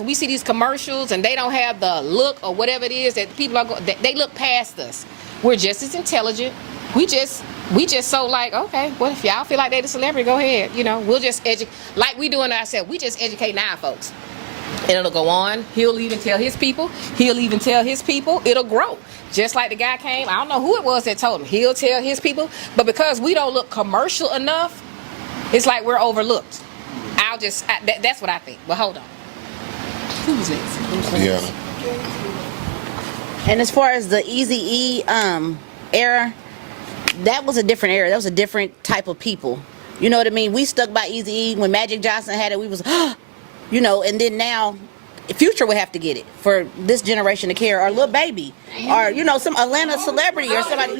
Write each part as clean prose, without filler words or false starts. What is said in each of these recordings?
We see these commercials and they don't have the look or whatever it is that people are going. They look past us. We're just as intelligent. We just so like, okay, well, if y'all feel like they the celebrity, go ahead. You know, we'll just educate like we doing ourselves. We just educate our folks. And it'll go on. He'll even tell his people. He'll even tell his people. It'll grow. Just like the guy came. I don't know who it was that told him. He'll tell his people. But because we don't look commercial enough, it's like we're overlooked. That's what I think. But hold on. Who's next? Yeah. And as far as the Eazy-E era, that was a different era. That was a different type of people. You know what I mean? We stuck by Eazy-E. When Magic Johnson had it, we was, you know, and then now Future would have to get it for this generation to care, or Lil Baby, or, you know, some Atlanta celebrity or somebody.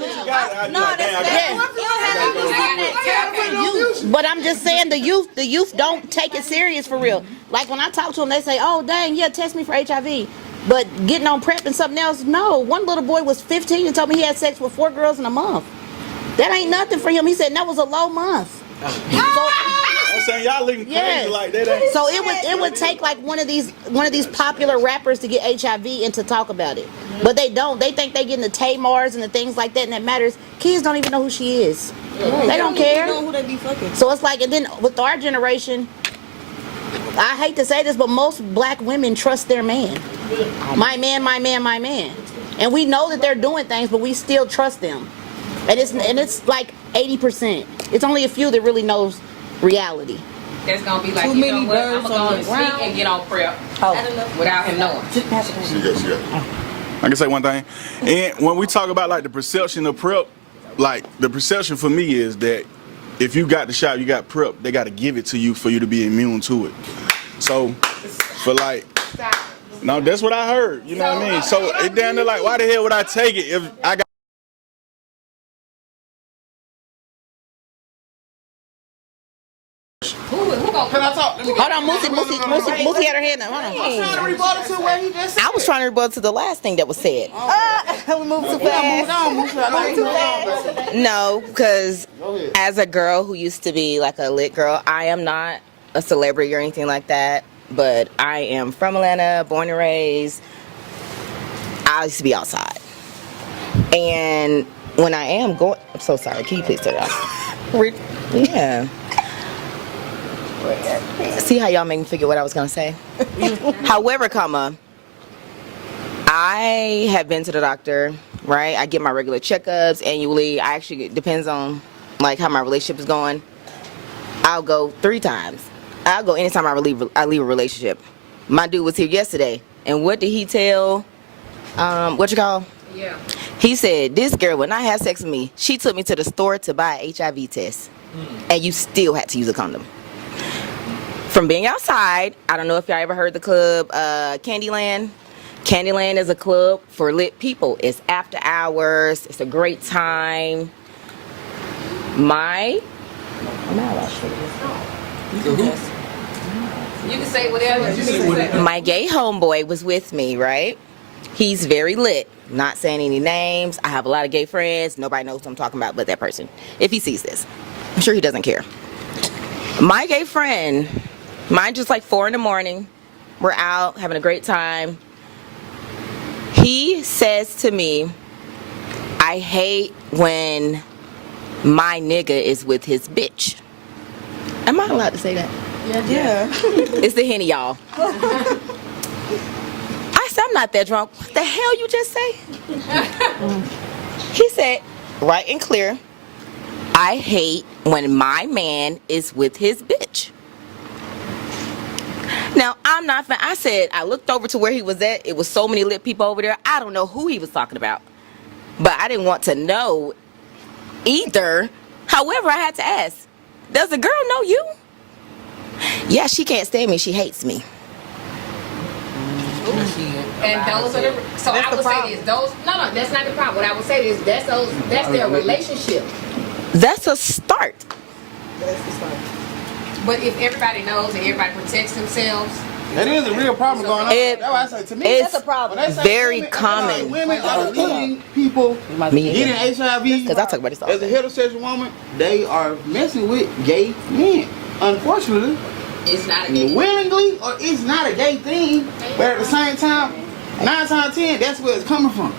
But I'm just saying the youth don't take it serious for real. Like when I talk to them, they say, oh, dang, yeah, test me for HIV. But getting on PrEP and something else, no. One little boy was 15 and told me he had sex with 4 girls in a month. That ain't nothing for him. He said that was a low month. I'm saying y'all looking crazy like that. Ain't. So it would take like one of these popular rappers to get HIV and to talk about it, but they don't. They think they getting the Tamars and the things like that, and that matters. Kids don't even know who she is. They don't care. Know who they be fucking. So it's like, and then with our generation, I hate to say this, but most black women trust their man. My man, my man, my man, and we know that they're doing things, but we still trust them. And it's like 80%. It's only a few that really knows reality. That's gonna be like, you know what? I'm gonna go on the street and get on PrEP without him knowing. I can say one thing. And when we talk about like the perception of PrEP, like the perception for me is that if you got the shot, you got PrEP, they got to give it to you for you to be immune to it. So for like, no, that's what I heard. You know what I mean? So it down there like, why the hell would I take it if I got? Can I talk? Hold on, Moosie had her hand up. Hold on. I'm trying to rebuttal to what he just said. I was trying to rebuttal to the last thing that was said. We moved too fast. No, because as a girl who used to be like a lit girl, I am not a celebrity or anything like that, but I am from Atlanta, born and raised. I used to be outside. And when I am going, I'm so sorry, can you please turn it off? Yeah. See how y'all make me figure what I was gonna say? However, I have been to the doctor, right? I get my regular checkups annually. I actually, it depends on like how my relationship is going. I'll go 3 times. I'll go anytime I leave a relationship. My dude was here yesterday, and what did he tell, what you call? Yeah. He said, this girl would not have sex with me. She took me to the store to buy an HIV test, and you still had to use a condom. From being outside, I don't know if y'all ever heard the club Candyland. Candyland is a club for lit people. It's after hours. It's a great time. You can say whatever. My gay homeboy was with me, right? He's very lit. Not saying any names. I have a lot of gay friends. Nobody knows what I'm talking about but that person. If he sees this. I'm sure he doesn't care. My gay friend, mine just like 4 in the morning. We're out having a great time. He says to me, I hate when my nigga is with his bitch. Am I allowed to say that? Yeah. It's the Henny, y'all. I said, I'm not that drunk. What the hell you just say? He said, right and clear, I hate when my man is with his bitch. Now, I'm not, I said, I looked over to where he was at. It was so many lit people over there. I don't know who he was talking about. But I didn't want to know either. However, I had to ask, does the girl know you? Yeah, she can't stand me. She hates me. And those are the, so I would say this, those, no, that's not the problem. What I would say is that's their relationship. That's a start. That's the start. But if everybody knows and everybody protects themselves, That is a real problem going on. That's why I say, to me, It's that's a problem. very common. Women are letting people getting HIV. Because I talk about this all As a heterosexual woman, they are messing with gay men. Unfortunately, It's not a gay willingly, or it's not a gay thing. But at the same time, 9 times out of 10, that's where it's coming from.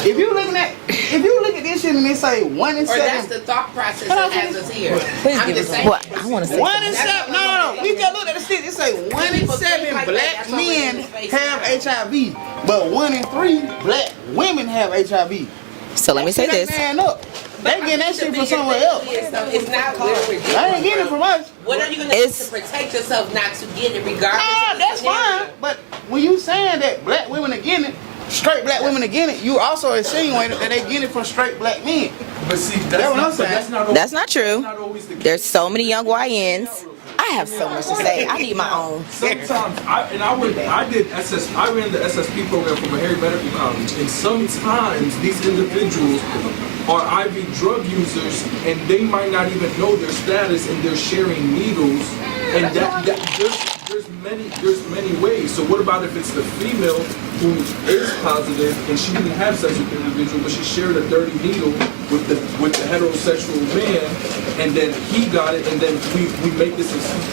If you look at this shit and they say 1 in 7, Or that's the thought process that has us here. I'm just saying. What? I want to say 1 in 7. No. We just look at the shit. It say 1 in 7 black men have HIV, but 1 in 3 black women have HIV. So let me say That this. man up. They getting that shit from somewhere else. It's not where we're They ain't getting it from us. What are you going to do to protect yourself not to get it regardless? Nah, of the that's scenario? fine. But when you saying that black women are getting it, straight black women are getting it, you also insinuating that they get it from straight black men. But see, That's what I'm saying. that's not True. always the case. There's so many young YNs. I have so much to say. I need my own. Sometimes I ran the SSP program from a Harry Medical College, and sometimes these individuals are IV drug users, and they might not even know their status, and they're sharing needles, and there's many ways. So what about if it's the female who is positive and she didn't have sex with the individual, but she shared a dirty needle with the heterosexual man, and then he got it, and then we make this.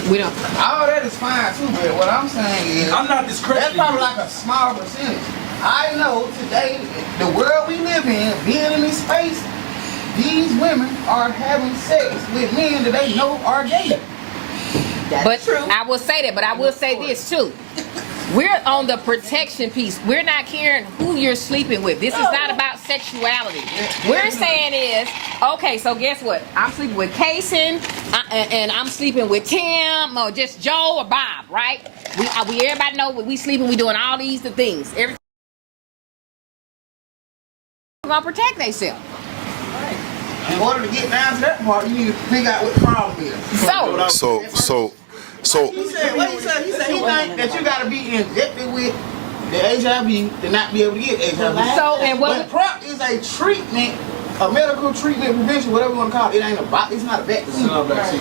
We don't. All that is fine too, but what I'm saying is, I'm not discrediting. that's probably like a small percentage. I know today, the world we live in, being in this space, these women are having sex with men that they know are gay. But I will say that, but I will say this too. We're on the protection piece. We're not caring who you're sleeping with. This is not about sexuality. We're saying is, okay, so guess what? I'm sleeping with Kaysen, and I'm sleeping with Tim, or just Joe or Bob, right? We everybody know we sleeping. We doing all these things. Everything gonna protect themselves. In order to get down to that part, you need to figure out what the problem is. So He said, what he said? He said he think that you gotta be injected with the HIV to not be able to get HIV. So, and what- But PrEP is a treatment, a medical treatment, prevention, whatever you want to call it. It ain't it's not a vaccine.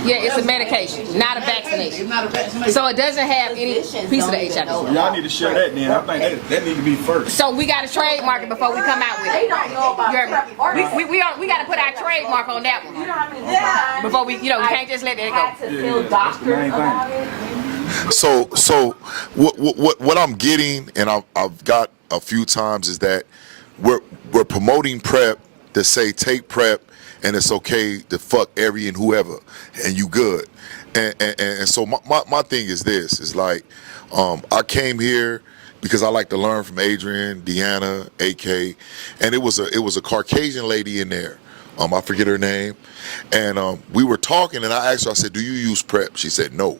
Yeah, it's a medication, not a It's vaccination. not a vaccination. So it doesn't have any piece of the HIV. Y'all need to share that then. I think that need to be first. So we got to trademark it before we come out with it. They don't know about We got to put our trademark on that one You know how many times before we can't just let that had go. to tell doctors about it? so what I'm getting, and I've got a few times, is that we're promoting PrEP to say take PrEP and it's okay to fuck every and whoever and you good. And so my thing is this, is like, I came here because I like to learn from Adrian, Deanna, AK, and it was a Caucasian lady in there. I forget her name. And we were talking, and I asked her, I said, do you use PrEP? She said no.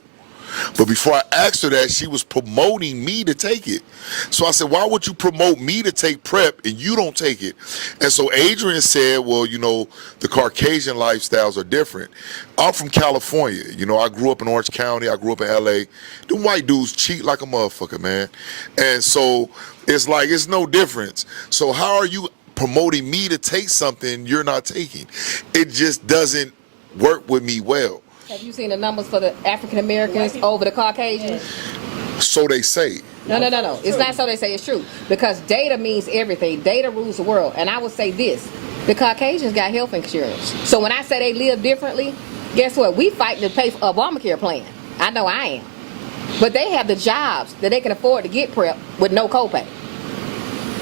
But before I asked her that, she was promoting me to take it. So I said, why would you promote me to take PrEP and you don't take it? And so Adrian said, well, the Caucasian lifestyles are different. I'm from California. I grew up in Orange County. I grew up in LA. Them white dudes cheat like a motherfucker, man. And so it's like, it's no difference. So how are you promoting me to take something you're not taking? It just doesn't work with me well. Have you seen the numbers for the African Americans over the Caucasians? So they say. No. It's not so they say, it's true. Because data means everything. Data rules the world. And I would say this. The Caucasians got health insurance. So when I say they live differently, guess what? We fight to pay for Obamacare plan. I know I am. But they have the jobs that they can afford to get PrEP with no copay.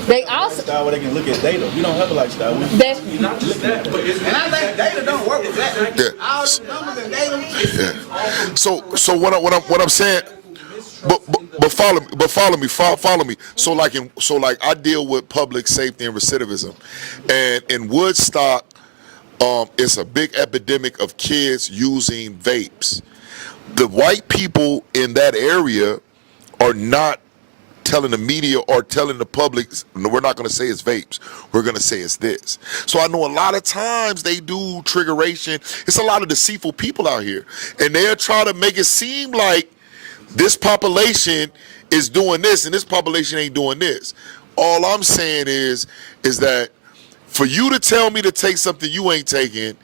They also Lifestyle where they can look at data. We don't have a lifestyle. that's Not just that, but it's And I think data don't work with that. Yeah. All the numbers and data. Yeah. So what I'm saying, but follow me. So like I deal with public safety and recidivism, and in Woodstock, it's a big epidemic of kids using vapes. The white people in that area are not telling the media or telling the public, no, we're not going to say it's vapes. We're going to say it's this. So I know a lot of times they do triggeration. It's a lot of deceitful people out here. And they'll try to make it seem like this population is doing this and this population ain't doing this. All I'm saying is that for you to tell me to take something you ain't taking,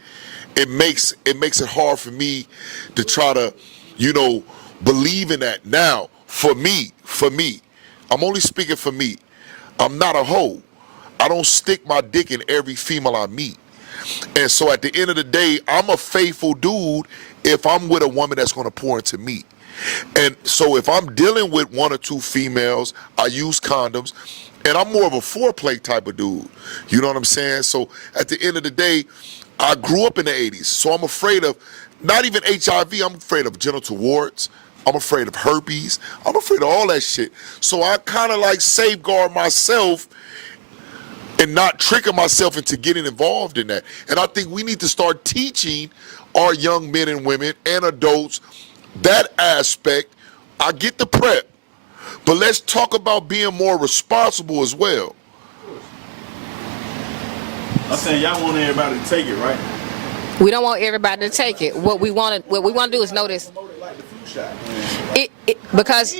it makes it hard for me to try to, believe in that. Now, for me, I'm only speaking for me. I'm not a hoe. I don't stick my dick in every female I meet. And so at the end of the day, I'm a faithful dude if I'm with a woman that's going to pour into me. And so if I'm dealing with one or two females, I use condoms, and I'm more of a foreplay type of dude. You know what I'm saying? So at the end of the day, I grew up in the 80s, so I'm afraid of not even HIV, I'm afraid of genital warts, I'm afraid of herpes, I'm afraid of all that shit. So I kind of like safeguard myself and not tricking myself into getting involved in that. And I think we need to start teaching our young men and women and adults that aspect. I get the PrEP, but let's talk about being more responsible as well. I'm saying y'all want everybody to take it, right? We don't want everybody to take it. What we want to do is notice it because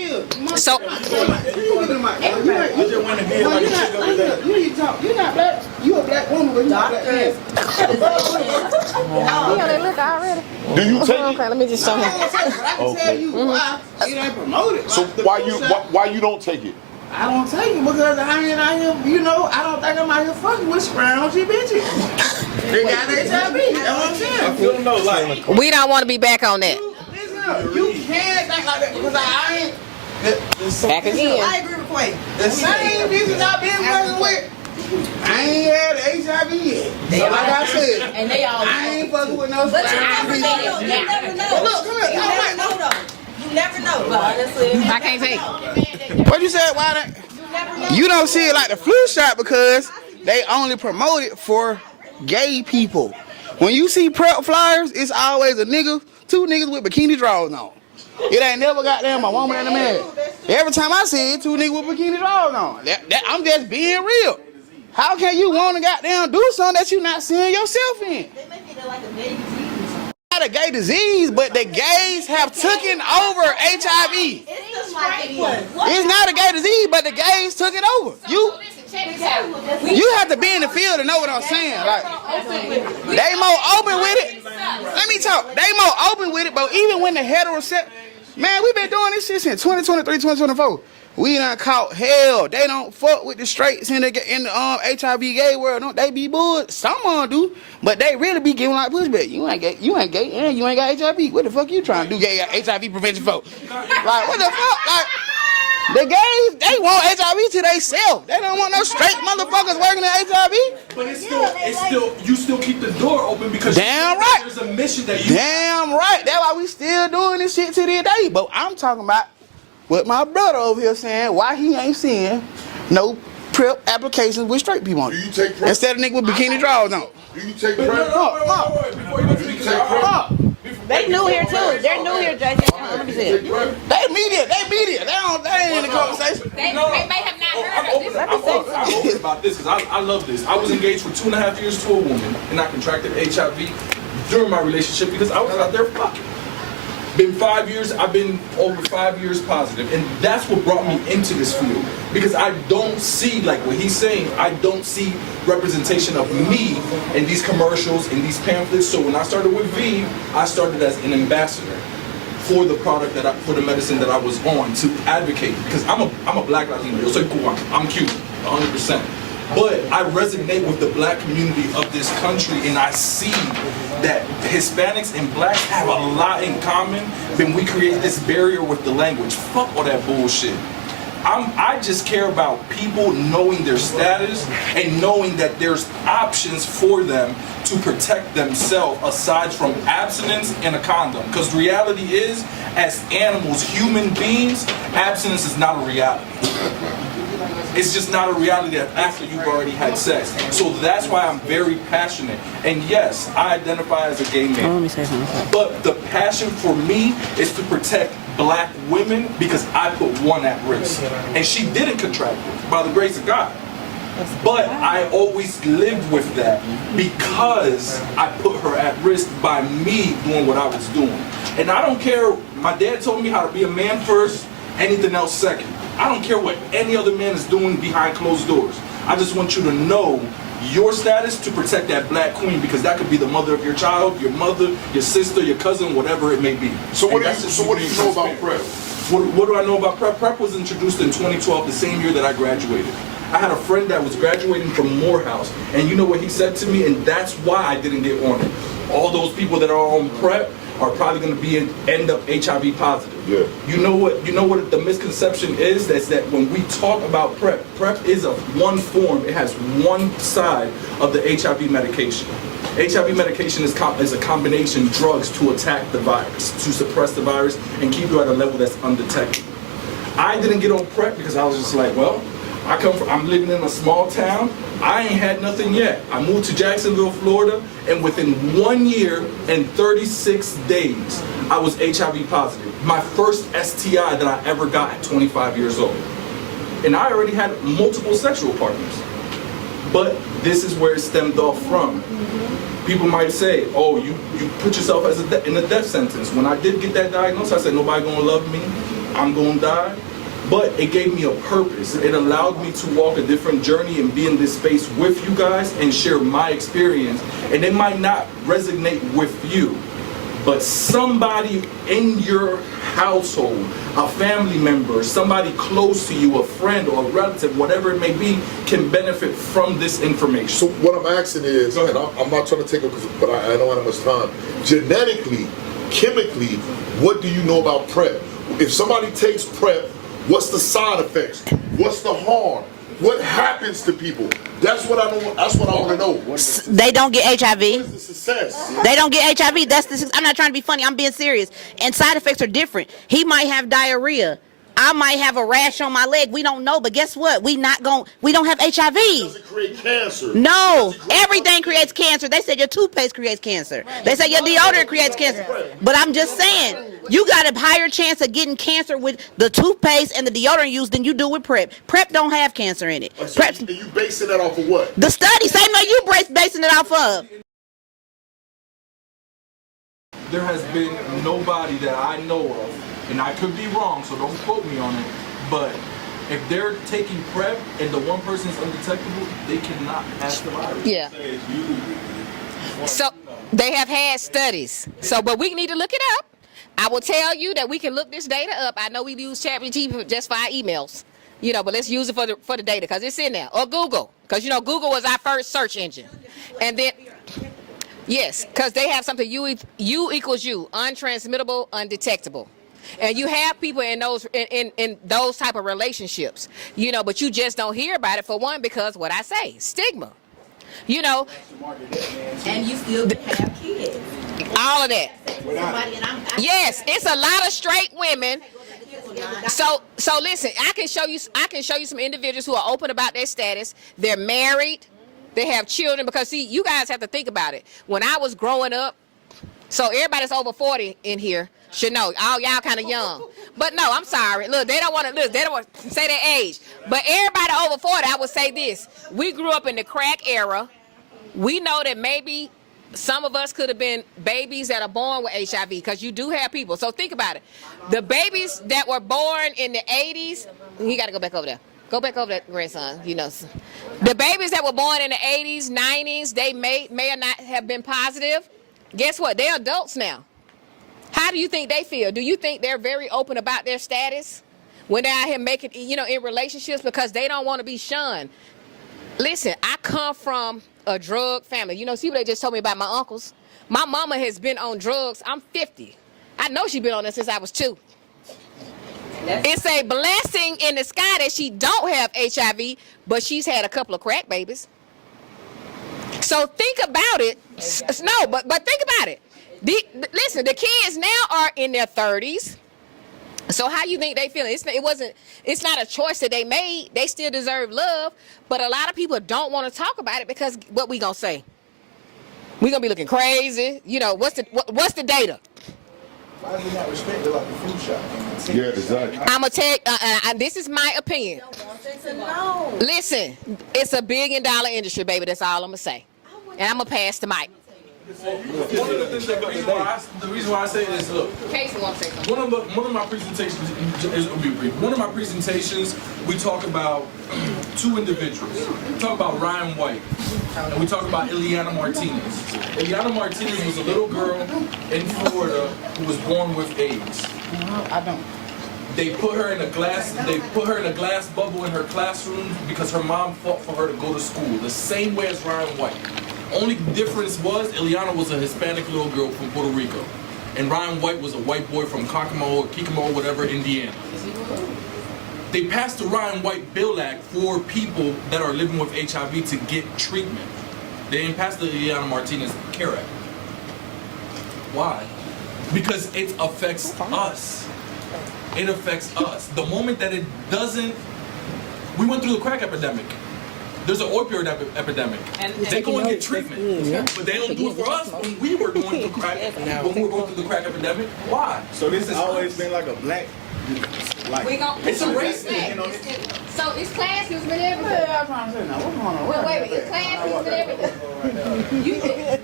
so. You're not black. You a black woman, but you're not black man. They look already. Do you take it? Okay, let me just show him. I can tell you why it ain't promoted. So why you don't take it? I don't take it because I ain't out here, you know, I don't think I'm out here fucking with scroungy bitches. They got HIV, that's what I'm saying. You don't know, like, We don't want to be back on that. You can't think like that because I ain't. Back again. I agree with Quay. The same bitches I've been fucking with, I ain't had HIV yet. So like I said, And they all I ain't fucking with no But you scroungy never know. bitches. You never know. Look, come here. You never know though. You never know. But honestly, I can't take. What you said? Why that? you never know. You don't see it like the flu shot because they only promote it for gay people. When you see PrEP flyers, it's always two niggas with bikini drawers on. It ain't never goddamn a woman and a man. Every time I see it, two niggas with bikini drawers on. I'm just being real. How can you want to goddamn do something that you not seeing yourself in? They make it like a gay disease or something. Not a gay disease, but the gays have taken over HIV. It's like what? It's not a gay disease, but the gays took it over. You have to be in the field to know what I'm saying. Like, they more open with it. Let me talk. They more open with it, but even when the heterosexual, man, we been doing this shit since 2023, 2024. We done caught hell. They don't fuck with the straights in the HIV gay world. Don't they be bullied? Some of them do, but they really be giving like pushback. You ain't gay, and you ain't got HIV. What the fuck you trying to do gay HIV prevention for? Like, what the fuck? Like, the gays, they want HIV to themselves. They don't want no straight motherfuckers working in HIV. But it's still, you still keep the door open because Damn right. there's a mission that you. Damn right. That's why we still doing this shit to this day. But I'm talking about what my brother over here saying, why he ain't seeing no PrEP applications with straight people on it. Do you take PrEP? Instead of niggas with bikini drawers on. Do you take Wait, PrEP? before you go to the PrEP? They new here too. They're new here, Jason. Let me see it. They media. They ain't in the conversation. They may have not heard of this. I'm open about this because I love this. I was engaged for 2.5 years to a woman, and I contracted HIV during my relationship because I was out there fucking. Been 5 years, I've been over 5 years positive, and that's what brought me into this field. Because I don't see, like what he's saying, I don't see representation of me in these commercials, in these pamphlets. So when I started with V, I started as an ambassador for the product for the medicine that I was on to advocate. Because I'm a black Latino, yo soy cubano, I'm Cuban, 100%. But I resonate with the black community of this country, and I see that Hispanics and blacks have a lot in common. Then we create this barrier with the language. Fuck all that bullshit. I just care about people knowing their status and knowing that there's options for them to protect themselves aside from abstinence and a condom. Because reality is, as animals, human beings, abstinence is not a reality. It's just not a reality that after you've already had sex. So that's why I'm very passionate. And yes, I identify as a gay man. Let me say something. But the passion for me is to protect black women because I put one at risk. And she didn't contract it, by the grace of God. But I always lived with that because I put her at risk by me doing what I was doing. And I don't care, my dad told me how to be a man first, anything else second. I don't care what any other man is doing behind closed doors. I just want you to know your status to protect that black queen because that could be the mother of your child, your mother, your sister, your cousin, whatever it may be. So what do you know about PrEP? What do I know about PrEP? PrEP was introduced in 2012, the same year that I graduated. I had a friend that was graduating from Morehouse, and you know what he said to me, and that's why I didn't get on it. All those people that are on PrEP are probably going to end up HIV positive. Yeah. You know what the misconception is? That's that when we talk about PrEP is a one form. It has one side of the HIV medication. HIV medication is a combination of drugs to attack the virus, to suppress the virus, and keep you at a level that's undetected. I didn't get on PrEP because I was just like, well, I'm living in a small town. I ain't had nothing yet. I moved to Jacksonville, Florida, and within 1 year and 36 days, I was HIV positive. My first STI that I ever got at 25 years old. And I already had multiple sexual partners. But this is where it stemmed off from. People might say, oh, you put yourself in a death sentence. When I did get that diagnosis, I said, nobody gonna love me, I'm gonna die. But it gave me a purpose. It allowed me to walk a different journey and be in this space with you guys and share my experience. And it might not resonate with you, but somebody in your household, a family member, somebody close to you, a friend or a relative, whatever it may be, can benefit from this information. So what I'm asking is, and I'm not trying to take up, but I don't have much time. Genetically, chemically, what do you know about PrEP? If somebody takes PrEP, what's the side effects? What's the harm? What happens to people? That's what I know. That's what I want to know. They don't get HIV. What is the success? They don't get HIV. I'm not trying to be funny. I'm being serious. And side effects are different. He might have diarrhea. I might have a rash on my leg. We don't know, but guess what? We don't have HIV. Does it create cancer? No, everything creates cancer. They said your toothpaste creates cancer. They say your deodorant creates cancer. But I'm just saying, you got a higher chance of getting cancer with the toothpaste and the deodorant used than you do with PrEP. PrEP don't have cancer in it. So you basing that off of what? The study, same way you basing it off of. There has been nobody that I know of, and I could be wrong, so don't quote me on it, but if they're taking PrEP and the one person is undetectable, they cannot have the virus. Yeah. So they have had studies. So, but we need to look it up. I will tell you that we can look this data up. I know we use ChatGPT just for our emails, but let's use it for the data because it's in there. Or Google, because Google was our first search engine, and then. Yes, because they have something U equals U, untransmittable, undetectable. And you have people in those type of relationships, but you just don't hear about it, for one, because what I say, stigma. And you still have kids. All of that. Yes, it's a lot of straight women. So listen, I can show you some individuals who are open about their status. They're married. They have children, because see, you guys have to think about it. When I was growing up, so everybody that's over 40 in here should know. All y'all kind of young. But no, I'm sorry. Look, they don't want to say their age. But everybody over 40, I would say this. We grew up in the crack era. We know that maybe some of us could have been babies that are born with HIV, because you do have people. So think about it. The babies that were born in the 80s, you got to go back over there. Go back over that, grandson. The babies that were born in the 80s, 90s, they may or not have been positive. Guess what? They're adults now. How do you think they feel? Do you think they're very open about their status when they're out here making, in relationships, because they don't want to be shunned? Listen, I come from a drug family. See what they just told me about my uncles? My mama has been on drugs. I'm 50. I know she's been on it since I was 2. It's a blessing in the sky that she don't have HIV, but she's had a couple of crack babies. So think about it. No, but think about it. Listen, the kids now are in their 30s. So how you think they feel? It's not a choice that they made. They still deserve love, but a lot of people don't want to talk about it, because what we gonna say? We gonna be looking crazy. What's the data? Why is it not respected like the food shop? Yeah, exactly. I'm gonna tell you, this is my opinion. Listen, it's $1 billion industry, baby. That's all I'm gonna say. And I'm gonna pass the mic. One of the things the reason why I say this, look. Casey wants to say something. One of my presentations will be brief. One of my presentations, we talk about 2 individuals. We talk about Ryan White, and we talk about Ileana Martinez. Ileana Martinez was a little girl in Florida who was born with AIDS. I don't. They put her in a glass bubble in her classroom because her mom fought for her to go to school. The same way as Ryan White. Only difference was Ileana was a Hispanic little girl from Puerto Rico, and Ryan White was a white boy from Kokomo or Kikimo, whatever, Indiana. They passed the Ryan White Bill Act for people that are living with HIV to get treatment. They didn't pass the Ileana Martinez Care Act. Why? Because it affects us. It affects us. The moment that it doesn't, we went through the crack epidemic. There's an opioid epidemic. And they go and get treatment. But they don't do it for us when we were going through crack, when we were going through the crack epidemic. Why? So this has always been like a black, like, it's a race thing. So it's classism and everything. I'm trying to say now. What's going on? Wait, it's classism and everything.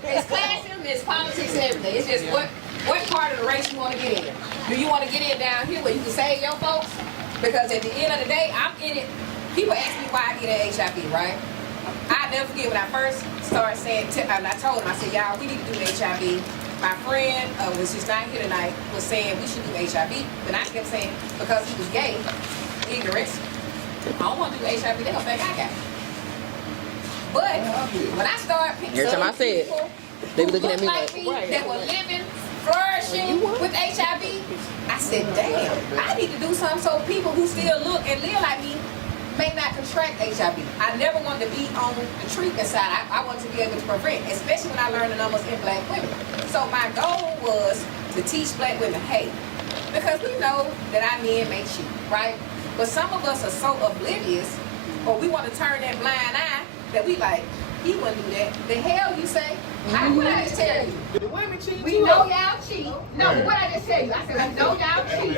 It's classism, it's politics and everything. It's just what part of the race you want to get in. Do you want to get in down here where you can save your folks? Because at the end of the day, I'm in it. People ask me why I get HIV, right? I never forget when I first started saying, and I told them, I said, y'all, we need to do HIV. My friend, which is not here tonight, was saying we should do HIV. But I kept saying, because he was gay, ignorance, I don't want to do HIV, they don't think I got it. But when I started picking Every time I say it, people they be who looking at looked me like like, me, that were living, flourishing with HIV, I said, damn, I need to do something so people who still look and live like me may not contract HIV. I never wanted to be on the treatment side. I wanted to be able to prevent, especially when I learned the numbers in black women. So my goal was to teach black women, hey, because we know that our men may cheat, right? But some of us are so oblivious, or we want to turn that blind eye that we like, he wouldn't do that. The hell you say? What I just tell you? The women cheat We too. know y'all cheat. No, but what I just tell you? I said, we know y'all cheat.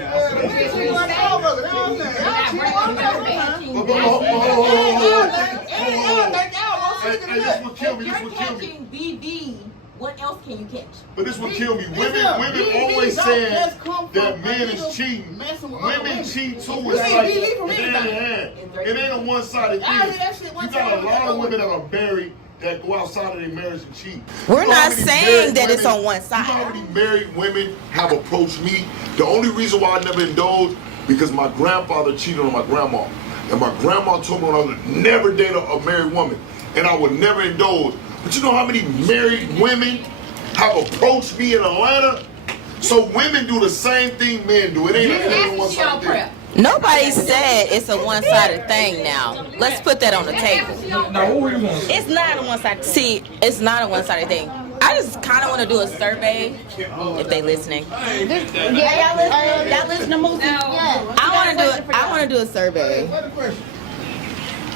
This would kill me. If you're catching BV, what else can you catch? But this would kill me. Women always saying that men is cheating. Women cheat too. It's like hand in hand. It ain't a one-sided thing. You got a lot of women that are married that go outside of their marriage and cheat. We're not saying that it's on one side. You know how many married women have approached me? The only reason why I never indulged, because my grandfather cheated on my grandma. And my grandma told me I would never date a married woman. And I would never indulge. But you know how many married women have approached me in Atlanta? So women do the same thing men do. It ain't a one-sided thing. Nobody said it's a one-sided thing now. Let's put that on the table. Now, what were you going to say? It's not a one-sided. See, it's not a one-sided thing. I just kind of want to do a survey, if they listening. Y'all listen to music? I want to do a survey.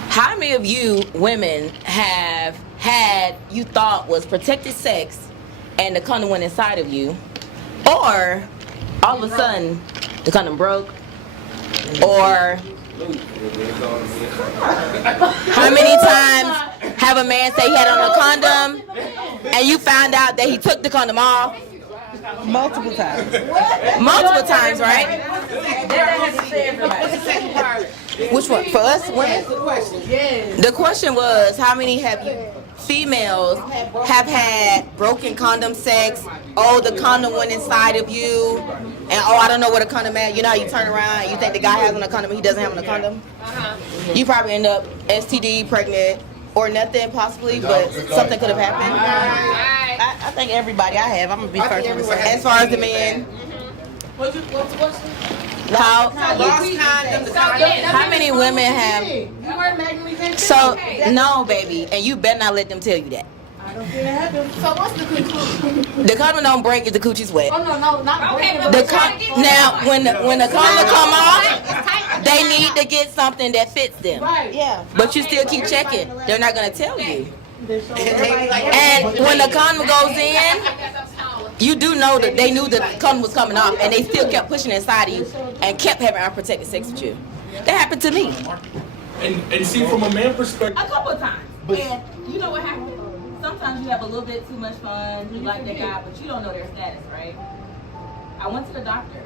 How many of you women have had you thought was protected sex and the condom went inside of you, or all of a sudden the condom broke, or how many times have a man say he had on a condom and you found out that he took the condom off? Multiple times. Multiple times, right? Which one? For us, women? The question was, how many have you females have had broken condom sex? Oh, the condom went inside of you, and oh, I don't know what a condom is. You know how you turn around and you think the guy has on a condom, he doesn't have on a condom? You probably end up STD, pregnant, or nothing possibly, but something could have happened. I think everybody I have. I'm gonna be first on the side. As far as the men, What's the question? how How many women have? So no, baby, and you better not let them tell you that. So what's the conclusion? The condom don't break if the coochie's wet. Oh no, not Now, when the condom come off, they need to get something that fits them. Right. Yeah. But you still keep checking. They're not gonna tell you. And when the condom goes in, you do know that they knew the condom was coming off, and they still kept pushing inside of you and kept having unprotected sex with you. That happened to me. And see, from a man perspective, A couple of times. And you know what happened? Sometimes you have a little bit too much fun, you like that guy, but you don't know their status, right? I went to the doctor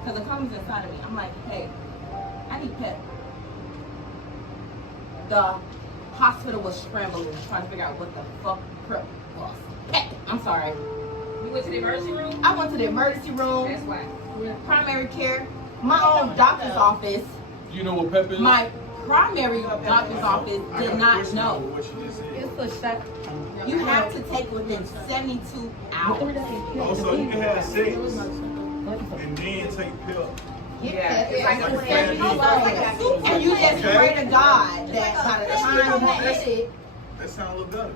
because the condom's inside of me. I'm like, hey, I need PEP. The hospital was scrambling, trying to figure out what the fuck PEP was. PEP. I'm sorry. You went to the emergency room? I went to the emergency room. That's why. Primary care. my own doctor's office, You know what PEP is? my primary doctor's office did not know. You have to take within 72 hours. Also, you can have sex and then take pills. Yeah, it's like a 72 hours. And you just pray to God that by the time you hit it, That sounds a little better.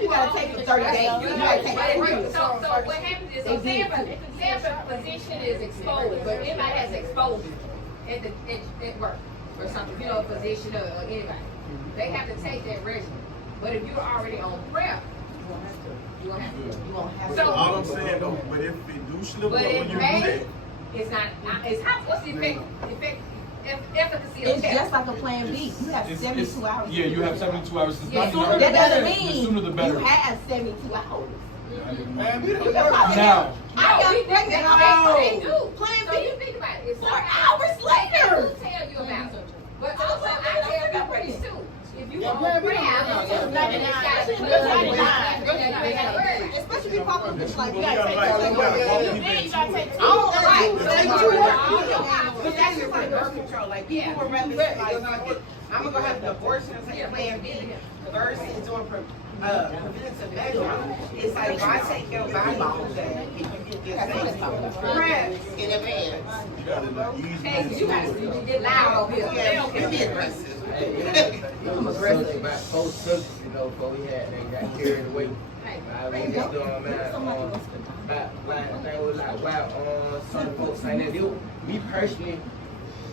you gotta take it for 30 days. You gotta take it. So what happens is, so say if a physician is exposed, but anybody has exposure at work or something, you know, a physician or anybody, they have to take that regimen. But if you're already on PrEP, you won't have to. You won't have to. So, All I'm saying though, but if it do slip up but when it you do may, that, it's not, it's how, what's the efficacy of It's the just like a plan B. You have 72 hours. Yeah, you have 72 hours. It's Yeah, not sooner That doesn't the sooner the mean better. you have 72 hours. Now, I got pregnant. They do. Plan So B. you think about it. If 4 somebody- hours later. They do tell you about it. But also, I tell people this too. If you want to grab, Especially if you pop up, it's like, you you gotta gotta take like, it. you gotta walk people All right. But that's just like birth control. Like people would rather say, like, I'm gonna go have an abortion and take Plan B versus doing preventative measures. It's like why take your body off that if you get this thing PrEP in advance? You gotta ease hey, you gotta get loud over here. They don't You be care. aggressive. I'm aggressive about 4 subjects, you know, before we had, they got carried away. I was just doing, man, about thing was like, wow, some folks saying that me personally,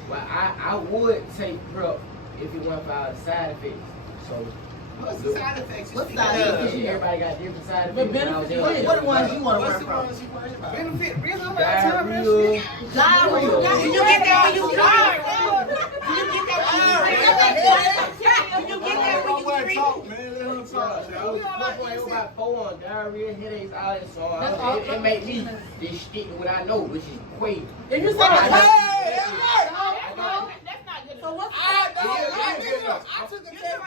well, I would take PrEP if it wasn't for all the side effects. So, What's the side effects? What side effects? everybody got different side effects. The benefits, what the ones you want to What's work the from? ones you worried about? Benefit real time. Diarrhea. Diarrhea. Did you get that when you died? Did you get that when you died? Did you get that when you drink? talk, man. Let him talk. I was about 4 on diarrhea, headaches, all that. So it made me just stick to what I know, which is quail. If you say Hey, that's not good. So what's I took a test.